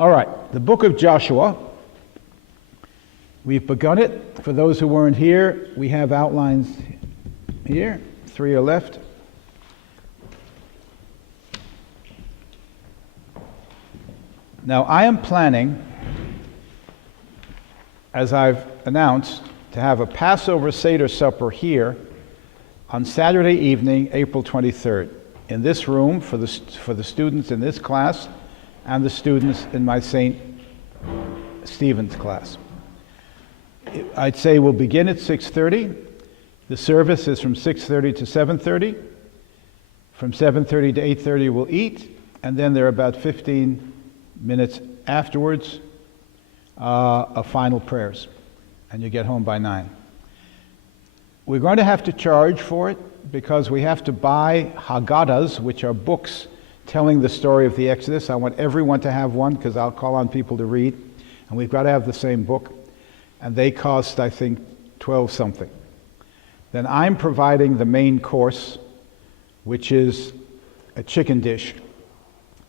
All right, the book of Joshua. We've begun it. For those who weren't here, we have outlines here. 3 are left. Now, I am planning, as I've announced, to have a Passover Seder supper here on Saturday evening, April 23rd, in this room for the students in this class and the students in my St. Stephen's class. I'd say we'll begin at 6:30. The service is from 6:30 to 7:30. From 7:30 to 8:30 we'll eat, and then there are about 15 minutes afterwards of final prayers, and you get home by 9. We're going to have to charge for it because we have to buy Haggadahs, which are books telling the story of the Exodus. I want everyone to have one because I'll call on people to read, and we've got to have the same book, and they cost, I think, 12 something. Then I'm providing the main course, which is a chicken dish,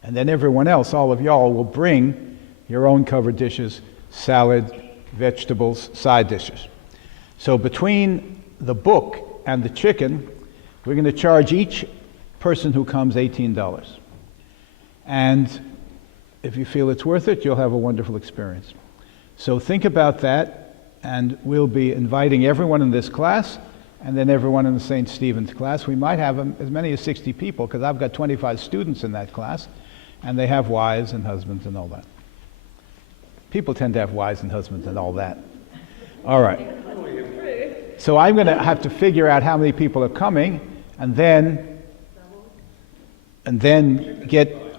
and then everyone else, all of y'all, will bring your own covered dishes, salad, vegetables, side dishes. So between the book and the chicken, we're going to charge each person who comes $18. And if you feel it's worth it, you'll have a wonderful experience. So think about that, and we'll be inviting everyone in this class, and then everyone in the St. Stephen's class. We might have as many as 60 people, because I've got 25 students in that class, and they have wives and husbands and all that. People tend to have wives and husbands and all that. All right. So I'm going to have to figure out how many people are coming, and then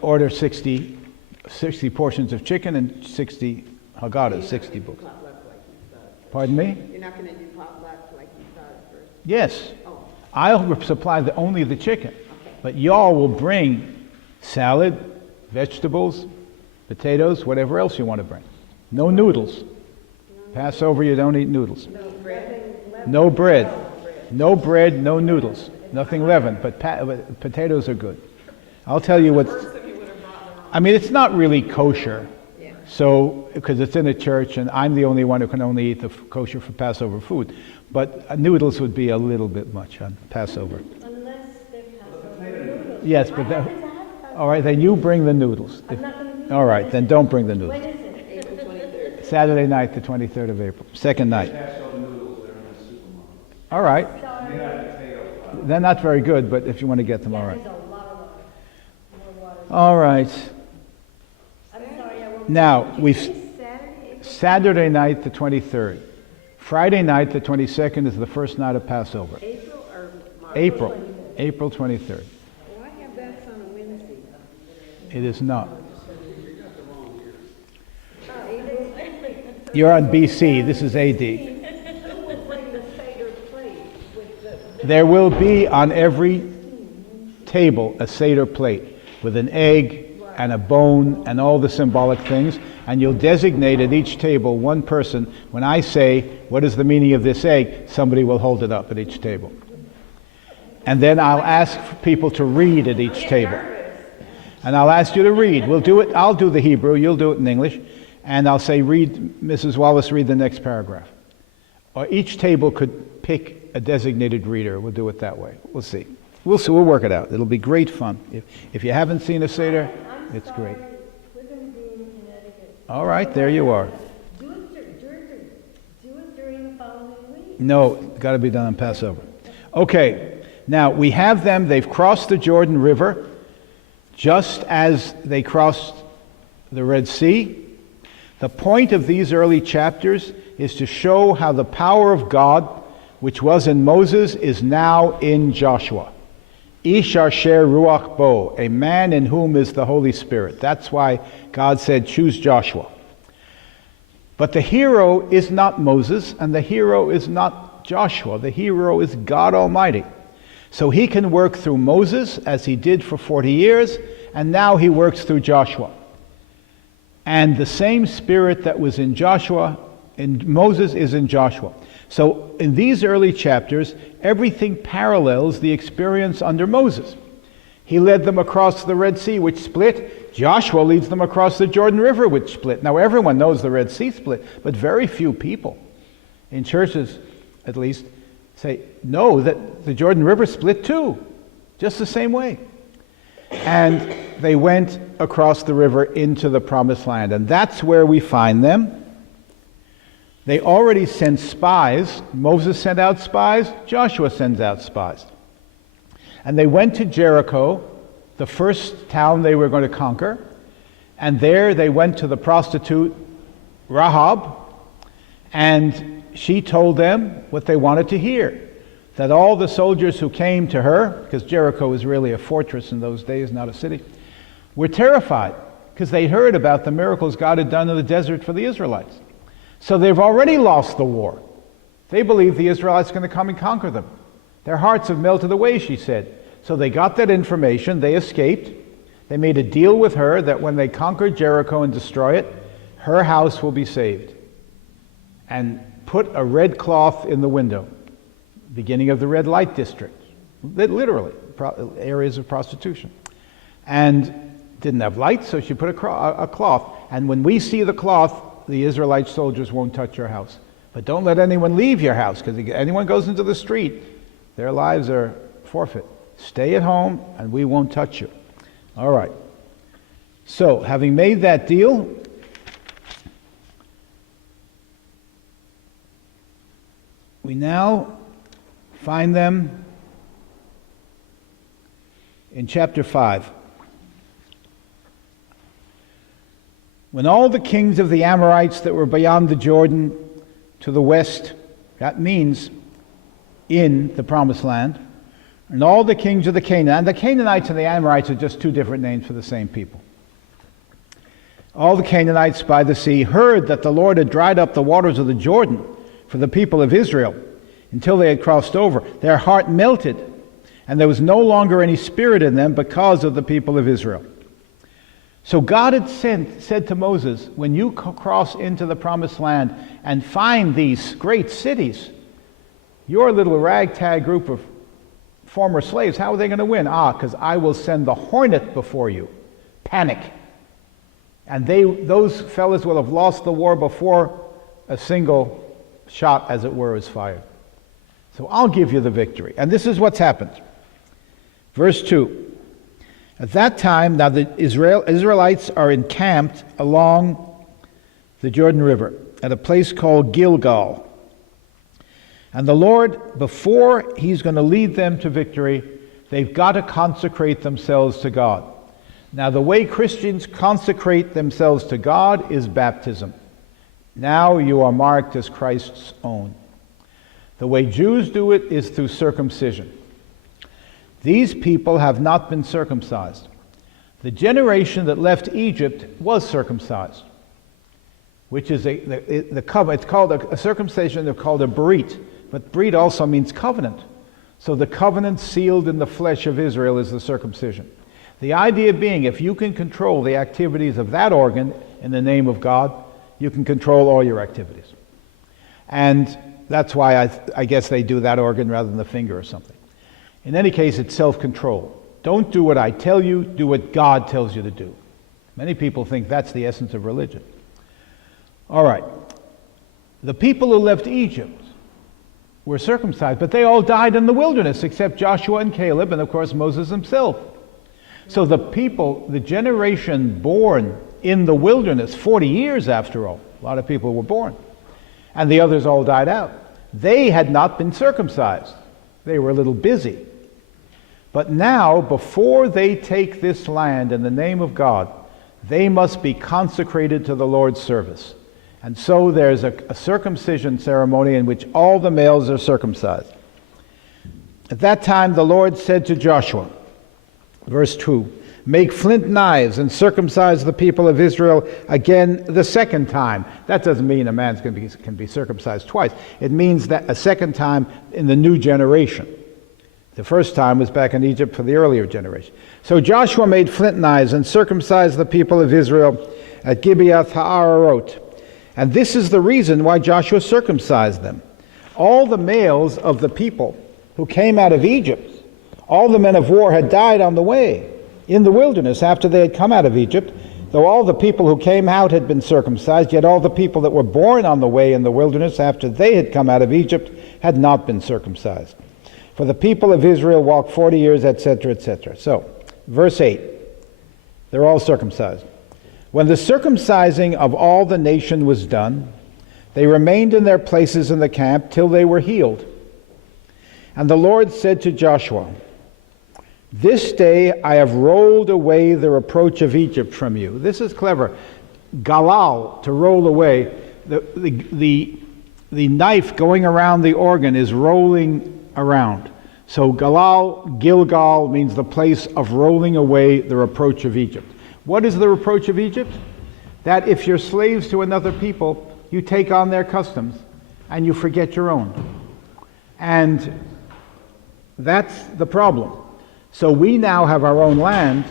order 60 portions of chicken and 60 Haggadahs, 60 books. Pardon me? You're not going to do potluck like you thought at first? Yes. Oh. I'll supply only the chicken. Okay. But y'all will bring salad, vegetables, potatoes, whatever else you want to bring. No noodles. Passover, you don't eat noodles. No bread. No bread. No bread, no noodles. Nothing leavened, but potatoes are good. I'll tell you what. I mean, it's not really kosher. Yeah. So, because it's in a church, and I'm the only one who can only eat the kosher for Passover food. But noodles would be a little bit much on Passover. Unless they're Passover noodles. Yes, but all right, then you bring the noodles. All right, then don't bring the noodles. When is it? April 23rd. Saturday night, the 23rd of April. Second night. All right. They're not very good, but if you want to get them, all right. All right. I'm sorry, I won't. Now, Saturday night, the 23rd. Friday night, the 22nd, is the first night of Passover. April or March? April 23rd. Why have that on a Wednesday? It is not. You're on BC. This is AD. There will be on every table a Seder plate with an egg and a bone and all the symbolic things, and you'll designate at each table one person. When I say, what is the meaning of this egg, somebody will hold it up at each table. And then I'll ask people to read at each table. And I'll ask you to read. We'll do it. I'll do the Hebrew, you'll do it in English, and I'll say, read, Mrs. Wallace, read the next paragraph. Or each table could pick a designated reader. We'll do it that way. We'll see. We'll work it out. It'll be great fun. If you haven't seen a Seder, it's great. We're going to be in Connecticut. All right, there you are. Do it during the following week. No, got to be done on Passover. Okay, now we have them. They've crossed the Jordan River just as they crossed the Red Sea. The point of these early chapters is to show how the power of God, which was in Moses, is now in Joshua. Ish asher ruach bo, a man in whom is the Holy Spirit. That's why God said, choose Joshua. But the hero is not Moses, and the hero is not Joshua. The hero is God Almighty. So he can work through Moses, as he did for 40 years, and now he works through Joshua. And the same spirit that was in Joshua, in Moses, is in Joshua. So in these early chapters, everything parallels the experience under Moses. He led them across the Red Sea, which split. Joshua leads them across the Jordan River, which split. Now everyone knows the Red Sea split, but very few people, in churches at least, know that the Jordan River split too, just the same way. And they went across the river into the Promised Land, and that's where we find them. They already sent spies. Moses sent out spies. Joshua sends out spies. And they went to Jericho, the first town they were going to conquer, and there they went to the prostitute Rahab, and she told them what they wanted to hear, that all the soldiers who came to her, because Jericho was really a fortress in those days, not a city, were terrified because they heard about the miracles God had done in the desert for the Israelites. So they've already lost the war. They believe the Israelites are going to come and conquer them. Their hearts have melted away, she said. So they got that information, they escaped. They made a deal with her that when they conquer Jericho and destroy it, her house will be saved. And put a red cloth in the window, beginning of the red light district, literally, areas of prostitution. And didn't have lights, so she put a cloth. And when we see the cloth, the Israelite soldiers won't touch your house. But don't let anyone leave your house, because if anyone goes into the street, their lives are forfeit. Stay at home, and we won't touch you. All right. So, having made that deal, we now find them in chapter 5. When all the kings of the Amorites that were beyond the Jordan to the west, that means in the Promised Land, and all the kings of the Canaanites, and the Canaanites and the Amorites are just two different names for the same people. All the Canaanites by the sea heard that the Lord had dried up the waters of the Jordan for the people of Israel until they had crossed over. Their heart melted, and there was no longer any spirit in them because of the people of Israel. So God had said to Moses, when you cross into the Promised Land and find these great cities, your little ragtag group of former slaves, how are they going to win? Because I will send the hornet before you. Panic. And those fellas will have lost the war before a single shot, as it were, is fired. So I'll give you the victory. And this is what's happened. Verse 2. At that time, now the Israelites are encamped along the Jordan River at a place called Gilgal. And the Lord, before he's going to lead them to victory, they've got to consecrate themselves to God. Now, the way Christians consecrate themselves to God is baptism. Now you are marked as Christ's own. The way Jews do it is through circumcision. These people have not been circumcised. The generation that left Egypt was circumcised, which is the covenant. It's called a circumcision. They're called a brit, but brit also means covenant. So the covenant sealed in the flesh of Israel is the circumcision. The idea being, if you can control the activities of that organ in the name of God, you can control all your activities. And that's why I guess they do that organ rather than the finger or something. In any case, it's self-control. Don't do what I tell you, do what God tells you to do. Many people think that's the essence of religion. All right. The people who left Egypt were circumcised, but they all died in the wilderness except Joshua and Caleb and, of course, Moses himself. So the people, the generation born in the wilderness, 40 years after all, a lot of people were born, and the others all died out. They had not been circumcised. They were a little busy. But now, before they take this land in the name of God, they must be consecrated to the Lord's service. And so there's a circumcision ceremony in which all the males are circumcised. At that time the Lord said to Joshua, verse 2, make flint knives and circumcise the people of Israel again the second time. That doesn't mean a man can be circumcised twice. It means that a second time in the new generation. The first time was back in Egypt for the earlier generation. So Joshua made flint knives and circumcised the people of Israel at Gibeath Ha'arot. And this is the reason why Joshua circumcised them. All the males of the people who came out of Egypt, All the men of war had died on the way, in the wilderness, after they had come out of Egypt. Though all the people who came out had been circumcised, yet all the people that were born on the way in the wilderness, after they had come out of Egypt, had not been circumcised. For the people of Israel walked 40 years, etc., etc. So, verse 8, they're all circumcised. When the circumcising of all the nation was done, they remained in their places in the camp till they were healed. And the Lord said to Joshua, "This day I have rolled away the reproach of Egypt from you." This is clever. Galal, to roll away. The knife going around the organ is rolling around. So Galal, Gilgal, means the place of rolling away the reproach of Egypt. What is the reproach of Egypt? That if you're slaves to another people, you take on their customs and you forget your own. And that's the problem. So we now have our own land,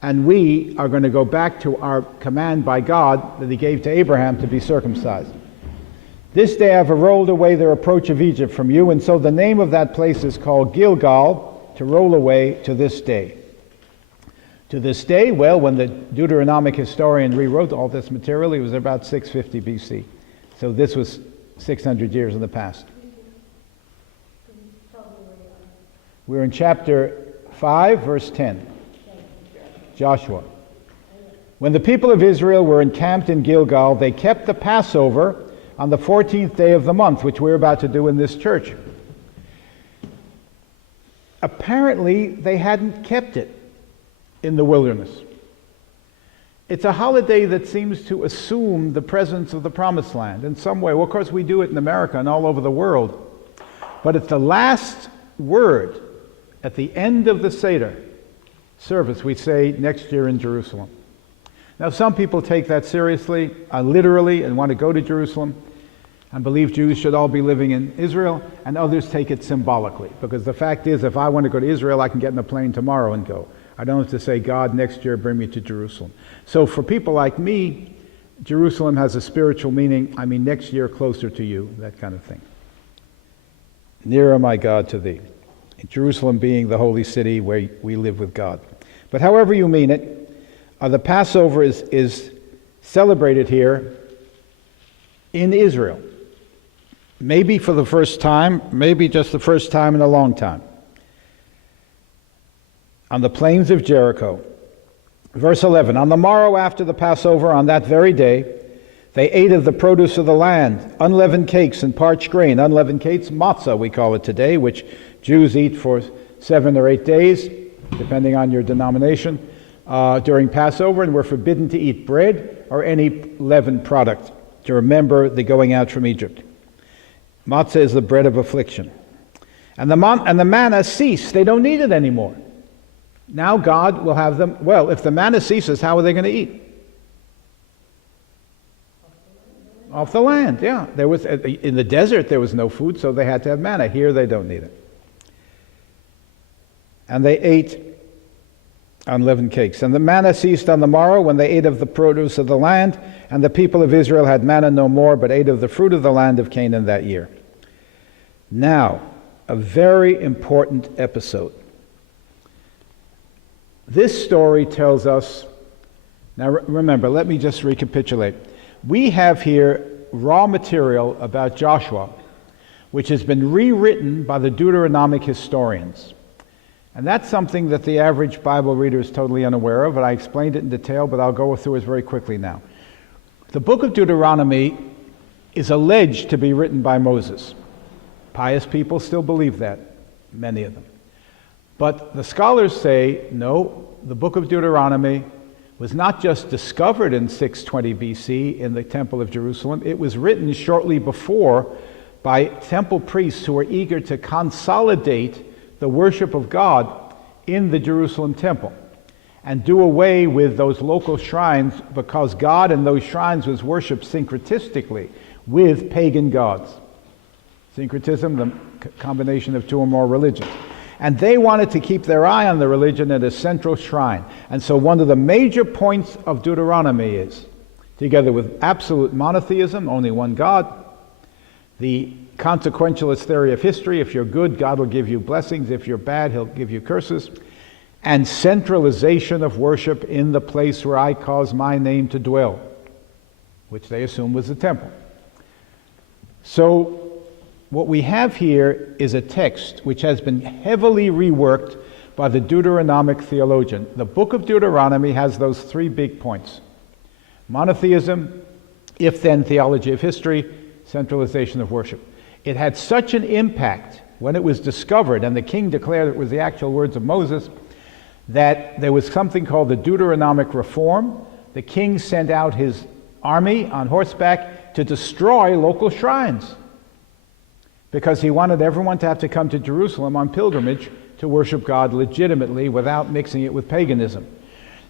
and we are going to go back to our command by God that he gave to Abraham to be circumcised. This day I have rolled away the reproach of Egypt from you, and so the name of that place is called Gilgal, to roll away, to this day. To this day, well, when the Deuteronomic historian rewrote all this material, it was about 650 BC. So this was 600 years in the past. We're in chapter 5, verse 10. Joshua. When the people of Israel were encamped in Gilgal, they kept the Passover on the 14th day of the month, which we're about to do in this church. Apparently, they hadn't kept it in the wilderness. It's a holiday that seems to assume the presence of the Promised Land in some way. Well, of course, we do it in America and all over the world. But it's the last word at the end of the Seder service we say next year in Jerusalem. Now, some people take that seriously, literally, and want to go to Jerusalem and believe Jews should all be living in Israel, and others take it symbolically. Because the fact is, if I want to go to Israel, I can get in a plane tomorrow and go. I don't have to say, God, next year bring me to Jerusalem. So for people like me, Jerusalem has a spiritual meaning. I mean, next year closer to you, that kind of thing. Nearer, my God, to thee. Jerusalem being the holy city where we live with God. But however you mean it, the Passover is celebrated here in Israel. Maybe for the first time, maybe just the first time in a long time. On the plains of Jericho. Verse 11, on the morrow after the Passover, on that very day, they ate of the produce of the land, unleavened cakes and parched grain. Unleavened cakes, matzah we call it today, which Jews eat for 7 or 8 days, depending on your denomination, during Passover, and we're forbidden to eat bread or any leavened product to remember the going out from Egypt. Matzah is the bread of affliction. And the manna ceased. They don't need it anymore. Now God will have them, well, if the manna ceases, how are they going to eat? Off the land, yeah. There was, in the desert there was no food, so they had to have manna. Here they don't need it. And they ate unleavened cakes. And the manna ceased on the morrow when they ate of the produce of the land, and the people of Israel had manna no more, but ate of the fruit of the land of Canaan that year. Now, a very important episode. This story tells us, now remember, let me just recapitulate. We have here raw material about Joshua, which has been rewritten by the Deuteronomic historians. And that's something that the average Bible reader is totally unaware of, and I explained it in detail, but I'll go through it very quickly now. The book of Deuteronomy is alleged to be written by Moses. Pious people still believe that, many of them. But the scholars say, no, the book of Deuteronomy was not just discovered in 620 BC in the Temple of Jerusalem, it was written shortly before by temple priests who were eager to consolidate the worship of God in the Jerusalem temple and do away with those local shrines, because God in those shrines was worshipped syncretistically with pagan gods. Syncretism, the combination of two or more religions. And they wanted to keep their eye on the religion at a central shrine. And so one of the major points of Deuteronomy is, together with absolute monotheism, only one God, the consequentialist theory of history. If you're good, God will give you blessings. If you're bad, he'll give you curses. And centralization of worship in the place where I cause my name to dwell, which they assumed was the temple. So what we have here is a text which has been heavily reworked by the Deuteronomic theologian. The book of Deuteronomy has those three big points: monotheism, if-then theology of history, centralization of worship. It had such an impact when it was discovered, and the king declared it was the actual words of Moses, that there was something called the Deuteronomic Reform. The king sent out his army on horseback to destroy local shrines, because he wanted everyone to have to come to Jerusalem on pilgrimage to worship God legitimately without mixing it with paganism.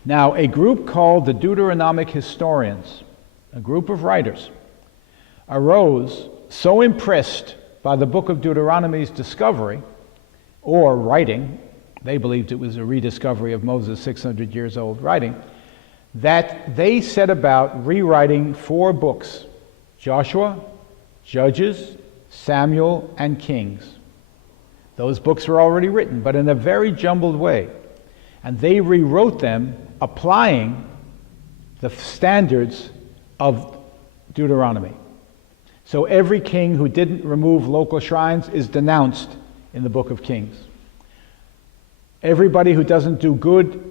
Now, a group called the Deuteronomic Historians, a group of writers, arose so impressed by the book of Deuteronomy's discovery, or writing, they believed it was a rediscovery of Moses' 600 years old writing, that they set about rewriting 4 books: Joshua, Judges, Samuel, and Kings. Those books were already written, but in a very jumbled way. And they rewrote them applying the standards of Deuteronomy. So every king who didn't remove local shrines is denounced in the book of Kings. Everybody who doesn't do good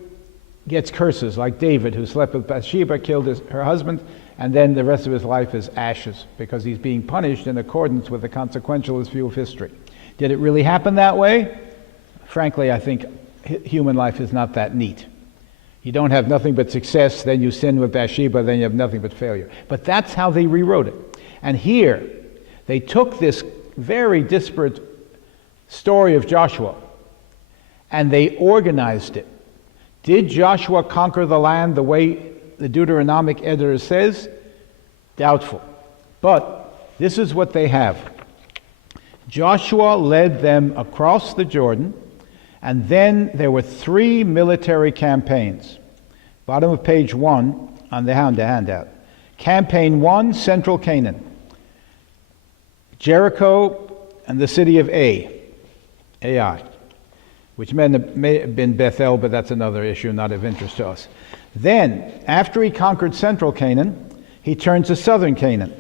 gets curses, like David, who slept with Bathsheba, killed her husband, and then the rest of his life is ashes because he's being punished in accordance with the consequentialist view of history. Did it really happen that way? Frankly, I think human life is not that neat. You don't have nothing but success, then you sin with Bathsheba, then you have nothing but failure. But that's how they rewrote it. And here, they took this very disparate story of Joshua and they organized it. Did Joshua conquer the land the way the Deuteronomic editor says? Doubtful. But this is what they have. Joshua led them across the Jordan, and then there were 3 military campaigns. Bottom of page 1 on the handout. Campaign 1, Central Canaan. Jericho and the city of Ai, which may have been Bethel, but that's another issue, not of interest to us. Then, after he conquered central Canaan, he turned to southern Canaan.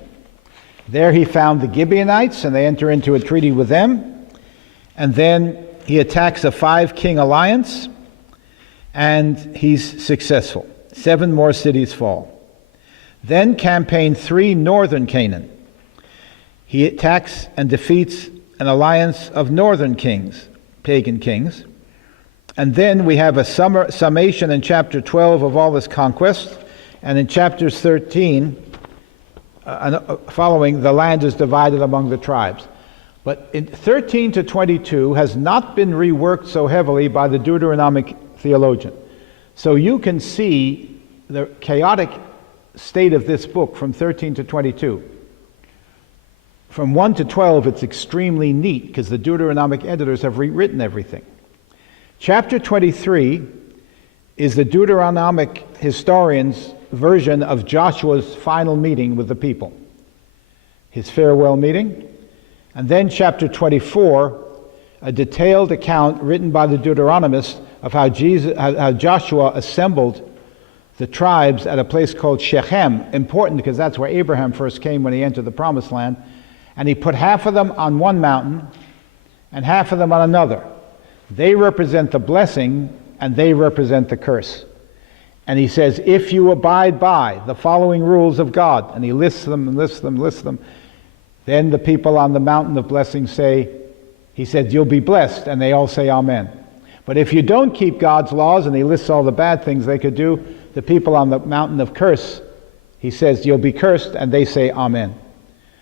There he found the Gibeonites, and they enter into a treaty with them. And then he attacks a 5-king alliance, and he's successful. 7 more cities fall. Then campaign 3, northern Canaan. He attacks and defeats an alliance of northern kings, pagan kings. And then we have a summation in chapter 12 of all this conquest. And in chapters 13, following, the land is divided among the tribes. But in 13 to 22 has not been reworked so heavily by the Deuteronomic theologian. So you can see the chaotic state of this book from 13 to 22. From 1 to 12, it's extremely neat because the Deuteronomic editors have rewritten everything. Chapter 23 is the Deuteronomic historian's version of Joshua's final meeting with the people, his farewell meeting. And then chapter 24, a detailed account written by the Deuteronomist of how Joshua assembled the tribes at a place called Shechem, important because that's where Abraham first came when he entered the Promised Land. And he put half of them on one mountain and half of them on another. They represent the blessing and they represent the curse. And he says, if you abide by the following rules of God, and he lists them and lists them, lists them, then the people on the mountain of blessing say, he said, you'll be blessed, and they all say amen. But if you don't keep God's laws, and he lists all the bad things they could do, the people on the mountain of curse, he says, you'll be cursed, and they say amen.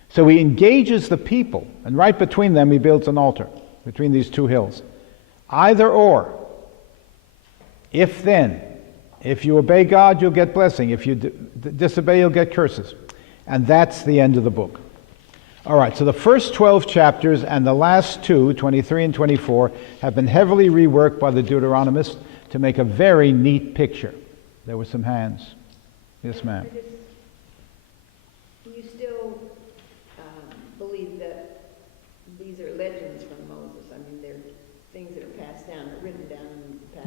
So he engages the people, and right between them he builds an altar, between these 2 hills. Either or. If then. If you obey God, you'll get blessing. If you disobey, you'll get curses. And that's the end of the book. All right, so the first 12 chapters and the last 2, 23 and 24, have been heavily reworked by the Deuteronomist to make a very neat picture. There were some hands. Yes, ma'am. Do you still believe that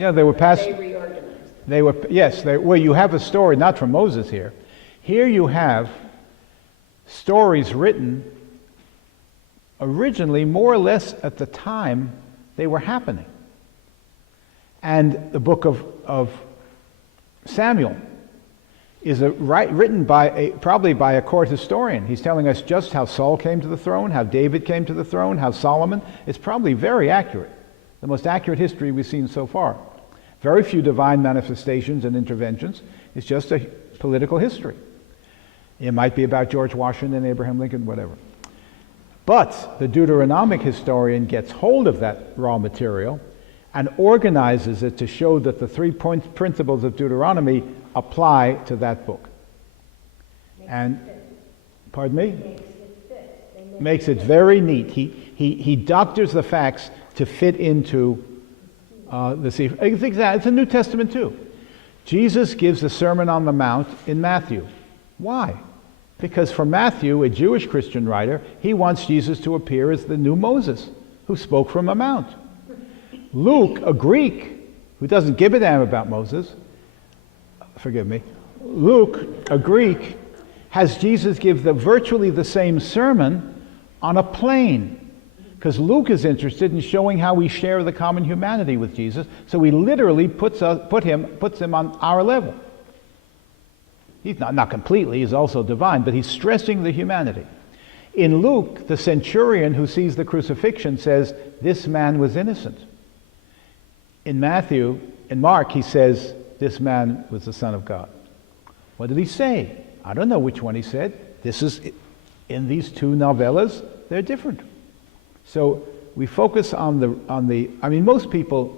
Yeah, they were passed. They reorganized. They were, yes, well, you have a story, not from Moses here. Here you have stories written originally more or less at the time they were happening. And the book of Samuel is written probably by a court historian. He's telling us just how Saul came to the throne, how David came to the throne, how Solomon. It's probably very accurate, the most accurate history we've seen so far. Very few divine manifestations and interventions. It's just a political history. It might be about George Washington, Abraham Lincoln, whatever. But the Deuteronomic historian gets hold of that raw material and organizes it to show that the 3 principles of Deuteronomy apply to that book. Pardon me? Makes it fit. Makes it very neat. He doctors the facts to fit into the sefer. It's a New Testament too. Jesus gives the Sermon on the Mount in Matthew. Why? Because for Matthew, a Jewish Christian writer, he wants Jesus to appear as the new Moses who spoke from a mount. Luke, a Greek who doesn't give a damn about Moses, forgive me, Luke, a Greek, has Jesus give virtually the same sermon on a plain. Because Luke is interested in showing how we share the common humanity with Jesus, so he literally puts him on our level. He's not completely, he's also divine, but he's stressing the humanity. In Luke, the centurion who sees the crucifixion says, "This man was innocent." In Mark, he says, "This man was the Son of God." What did he say? I don't know which one he said. This is, in these two novellas, they're different. So we focus on the, most people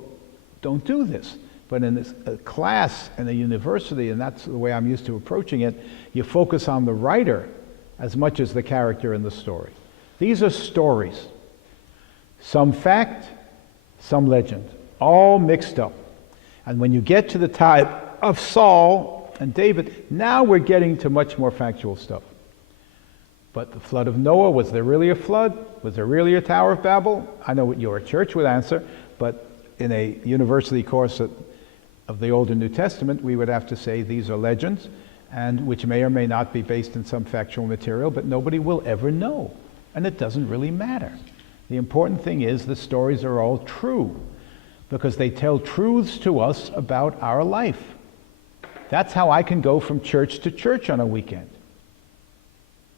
don't do this, but in a class in a university, and that's the way I'm used to approaching it, you focus on the writer as much as the character in the story. These are stories. Some fact, some legend, all mixed up. And when you get to the time of Saul and David, now we're getting to much more factual stuff. But the flood of Noah, was there really a flood? Was there really a Tower of Babel? I know what your church would answer, but in a university course of the Old and New Testament, we would have to say these are legends, and which may or may not be based in some factual material, but nobody will ever know. And it doesn't really matter. The important thing is the stories are all true, because they tell truths to us about our life. That's how I can go from church to church on a weekend.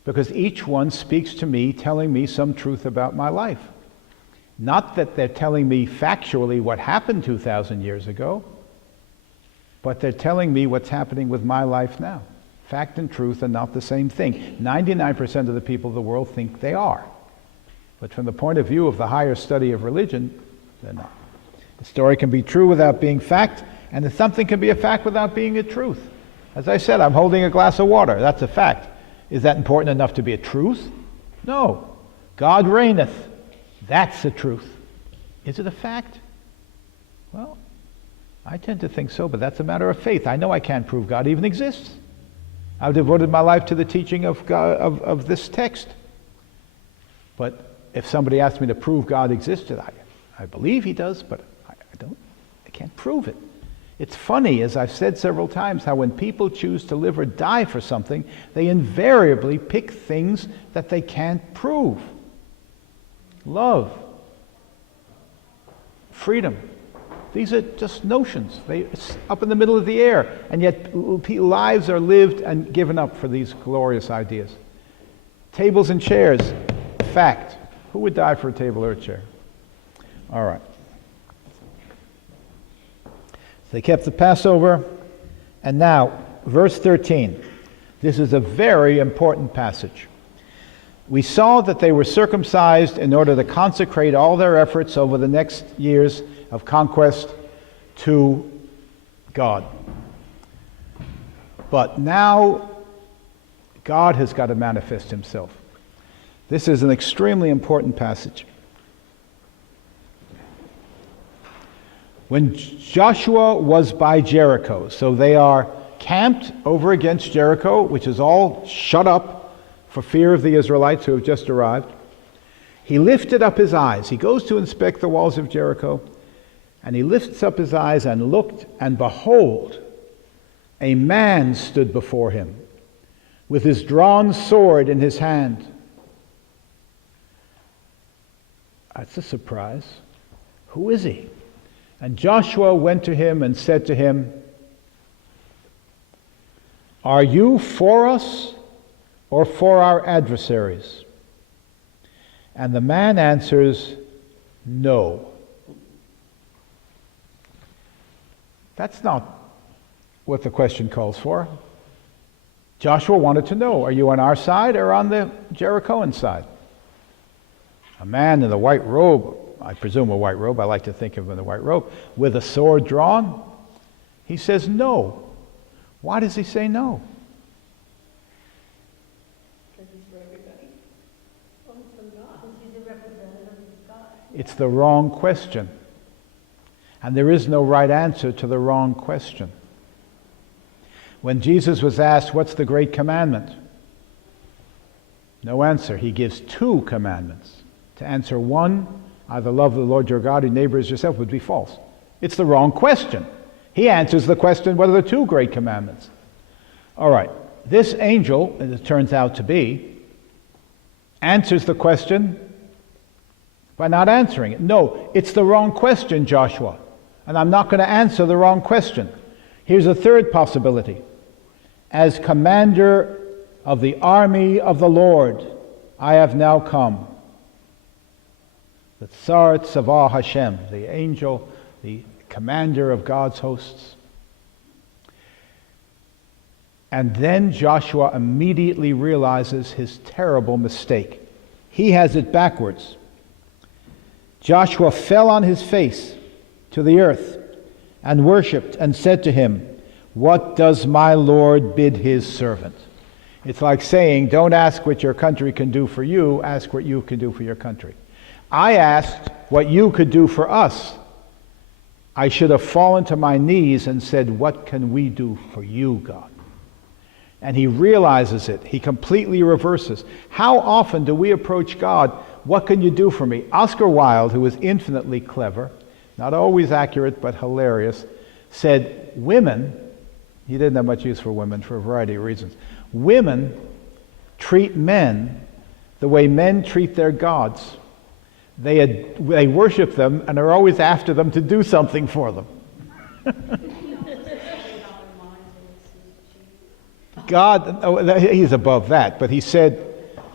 Because each one speaks to me, telling me some truth about my life. Not that they're telling me factually what happened 2,000 years ago, but they're telling me what's happening with my life now. Fact and truth are not the same thing. 99% of the people of the world think they are. But from the point of view of the higher study of religion, they're not. A story can be true without being fact, and something can be a fact without being a truth. As I said, I'm holding a glass of water. That's a fact. Is that important enough to be a truth? No. God reigneth. That's the truth. Is it a fact? Well, I tend to think so, but that's a matter of faith. I know I can't prove God even exists. I've devoted my life to the teaching of God, of this text. But if somebody asked me to prove God existed, I believe he does, but I can't prove it. It's funny, as I've said several times, how when people choose to live or die for something, they invariably pick things that they can't prove. Love, freedom. These are just notions. They're up in the middle of the air, and yet lives are lived and given up for these glorious ideas. Tables and chairs, fact. Who would die for a table or a chair? All right. They kept the Passover, and now, verse 13. This is a very important passage. We saw that they were circumcised in order to consecrate all their efforts over the next years of conquest to God. But now, God has got to manifest himself. This is an extremely important passage. When Joshua was by Jericho, so they are camped over against Jericho, which is all shut up for fear of the Israelites who have just arrived, he lifted up his eyes. He goes to inspect the walls of Jericho, And he lifts up his eyes and looked, and behold, a man stood before him with his drawn sword in his hand. That's a surprise. Who is he? And Joshua went to him and said to him, "Are you for us or for our adversaries?" And the man answers, "No." That's not what the question calls for. Joshua wanted to know, are you on our side or on the Jerichoan side? A man in the white robe, I presume a white robe, I like to think of him in the white robe, with a sword drawn. He says no. Why does he say no? Because he's for everybody. Well, he's from God. Because he's a representative of God. It's the wrong question. And there is no right answer to the wrong question. When Jesus was asked, what's the great commandment? No answer. He gives two commandments. To answer one, either love the Lord your God, your neighbor as yourself, would be false. It's the wrong question. He answers the question, what are the two great commandments? All right. This angel, as it turns out to be, answers the question by not answering it. No, it's the wrong question, Joshua. And I'm not going to answer the wrong question. Here's a third possibility. As commander of the army of the Lord, I have now come. The Tsar Tzavah Hashem, the angel, the commander of God's hosts. And then Joshua immediately realizes his terrible mistake. He has it backwards. Joshua fell on his face to the earth and worshipped and said to him, "What does my Lord bid his servant?" It's like saying, don't ask what your country can do for you, ask what you can do for your country. I asked what you could do for us. I should have fallen to my knees and said, what can we do for you, God? And he realizes it. He completely reverses. How often do we approach God, what can you do for me? Oscar Wilde, who was infinitely clever, not always accurate but hilarious, said women, he didn't have much use for women for a variety of reasons, women treat men the way men treat their gods. They worship them and are always after them to do something for them. God, he's above that, but he said,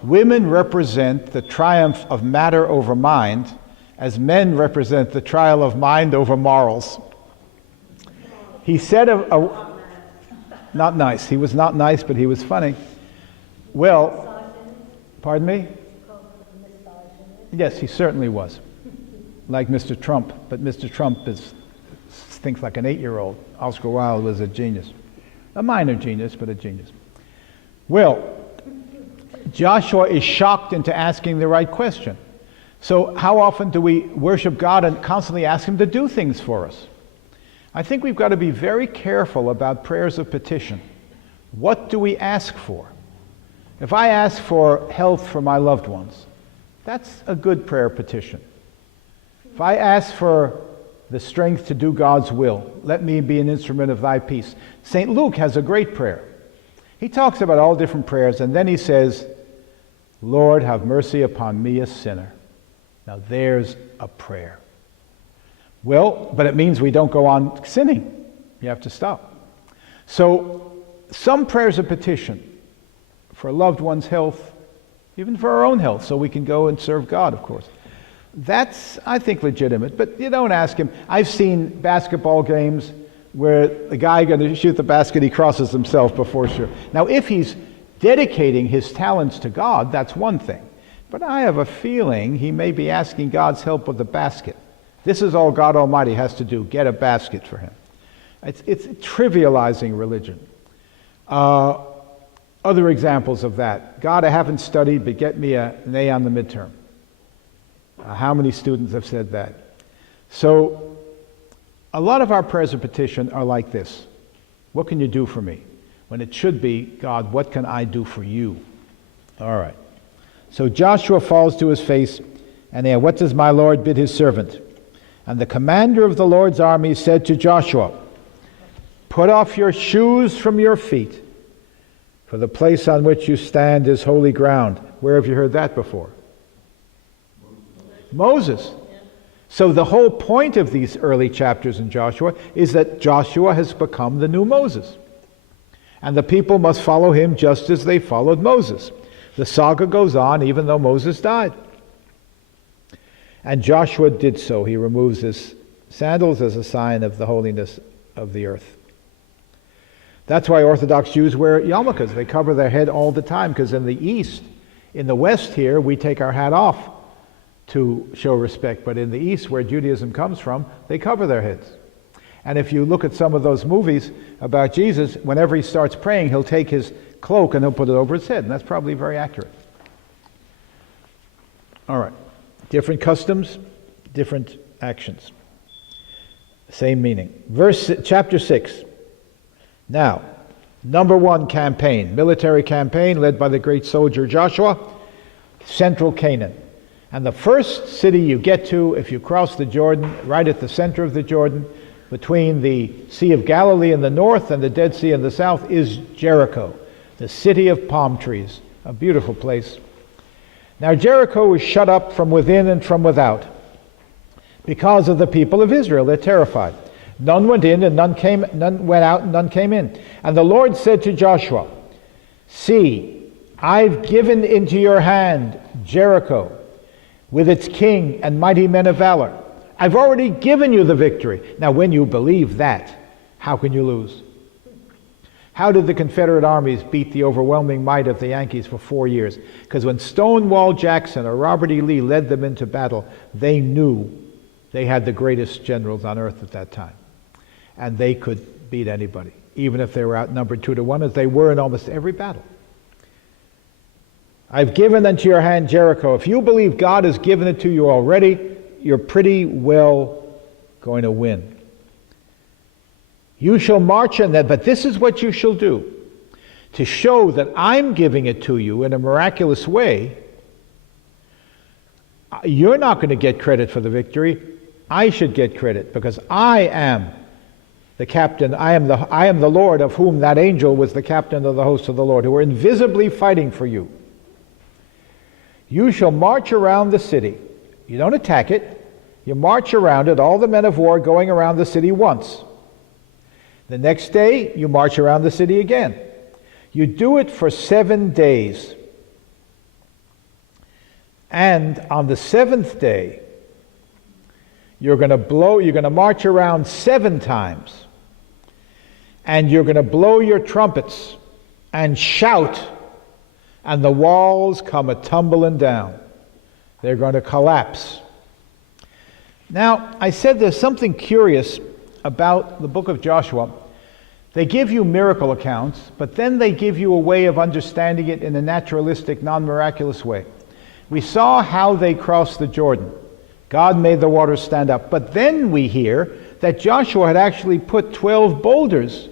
women represent the triumph of matter over mind, as men represent the trial of mind over morals. He said, not nice. He was not nice, but he was funny. Well, pardon me? Yes, he certainly was. Like Mr. Trump, but Mr. Trump thinks like an 8-year-old. Oscar Wilde was a genius. A minor genius, but a genius. Well, Joshua is shocked into asking the right question. So how often do we worship God and constantly ask him to do things for us? I think we've got to be very careful about prayers of petition. What do we ask for? If I ask for health for my loved ones, that's a good prayer petition. If I ask for the strength to do God's will, let me be an instrument of thy peace. St. Luke has a great prayer. He talks about all different prayers, and then he says, Lord, have mercy upon me, a sinner. Now there's a prayer. Well, but it means we don't go on sinning. You have to stop. So some prayers of petition for a loved one's health, even for our own health, so we can go and serve God, of course. That's, I think, legitimate, but you don't ask him. I've seen basketball games where the guy going to shoot the basket, he crosses himself before sure. Now, if he's dedicating his talents to God, that's one thing. But I have a feeling he may be asking God's help with the basket. This is all God Almighty has to do, get a basket for him. It's trivializing religion. Other examples of that. God, I haven't studied, but get me an A on the midterm. How many students have said that? So, a lot of our prayers of petition are like this. What can you do for me? When it should be, God, what can I do for you? All right. So Joshua falls to his face, and what does my Lord bid his servant? And the commander of the Lord's army said to Joshua, "Put off your shoes from your feet, for the place on which you stand is holy ground." Where have you heard that before? Moses. So the whole point of these early chapters in Joshua is that Joshua has become the new Moses. And the people must follow him just as they followed Moses. The saga goes on even though Moses died. And Joshua did so. He removes his sandals as a sign of the holiness of the earth. That's why Orthodox Jews wear yarmulkes. They cover their head all the time, because in the East, in the West here, we take our hat off to show respect. But in the East, where Judaism comes from, they cover their heads. And if you look at some of those movies about Jesus, whenever he starts praying, he'll take his cloak and he'll put it over his head. And that's probably very accurate. All right. Different customs, different actions. Same meaning. Chapter 6. Now, number one campaign, military campaign led by the great soldier Joshua, central Canaan. And the first city you get to, if you cross the Jordan, right at the center of the Jordan, between the Sea of Galilee in the north and the Dead Sea in the south, is Jericho, the city of palm trees, a beautiful place. Now Jericho was shut up from within and from without because of the people of Israel. They're terrified. None went in and none went out and none came in. And the Lord said to Joshua, "See, I've given into your hand Jericho with its king and mighty men of valor. I've already given you the victory." Now when you believe that, how can you lose? How did the Confederate armies beat the overwhelming might of the Yankees for 4 years? Because when Stonewall Jackson or Robert E. Lee led them into battle, they knew they had the greatest generals on earth at that time. And they could beat anybody, even if they were outnumbered 2-1, as they were in almost every battle. "I've given unto your hand Jericho." If you believe God has given it to you already, you're pretty well going to win. "You shall march in that, but this is what you shall do. To show that I'm giving it to you in a miraculous way, you're not going to get credit for the victory. I should get credit, because I am the captain. I am the Lord, of whom that angel was the captain of the hosts of the Lord, who are invisibly fighting for you. You shall march around the city." You don't attack it. You march around it, all the men of war going around the city once. The next day, you march around the city again. You do it for 7 days. And on the 7th day, you're going to march around 7 times. And you're going to blow your trumpets and shout, and the walls come a-tumbling down. They're going to collapse. Now, I said there's something curious about the book of Joshua. They give you miracle accounts, but then they give you a way of understanding it in a naturalistic, non-miraculous way. We saw how they crossed the Jordan. God made the waters stand up. But then we hear that Joshua had actually put 12 boulders